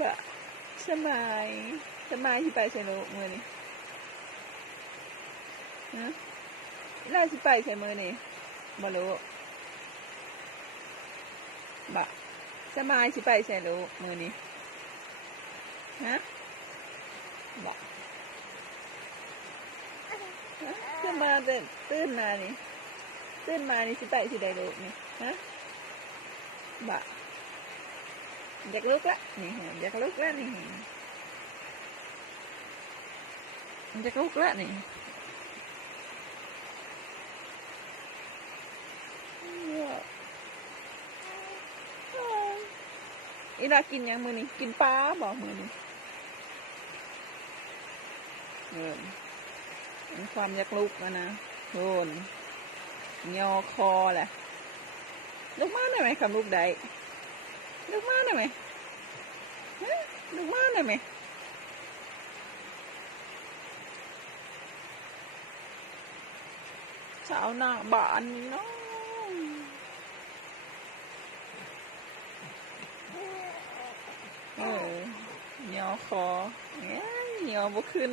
บะสมายสมายที่ไปใส่โลกมือนี่ฮะล่าสิไปใส่มือนี่บ่รู้บะสมายสิไปใส่โลกมือนี่ฮะบะฮะจะมาแต่ตื่นมานี่ตื่นมานี่สิไปสิได้โลกนี่ฮะบะ อยากลุกละนี่อยากลุกละนี่อยากลุกละนี่อีลากินยังมือนี่กินปลาบอกมือนี่เออมีความอยากลุกนะนะโดนยอคอแหละลุกมาได้ไหมคำลุกได้ ลูกมาได้ไหมลูกมาได้ไหมสาวหน้าบ้านนี่เนาะเออยอคอเอ้ยยอบ่ขึ้น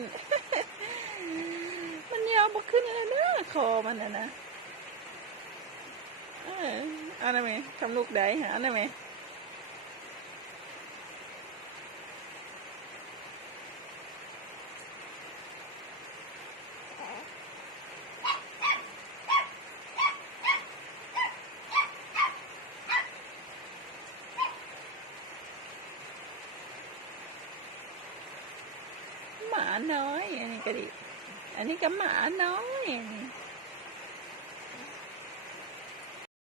มันเหยอบ่ขึ้นเลยนะคอมันนะนะอันนั้นไหมทำลูกได้หาอันนั้นไหม หมาน้อยอันนี้ก็ดิ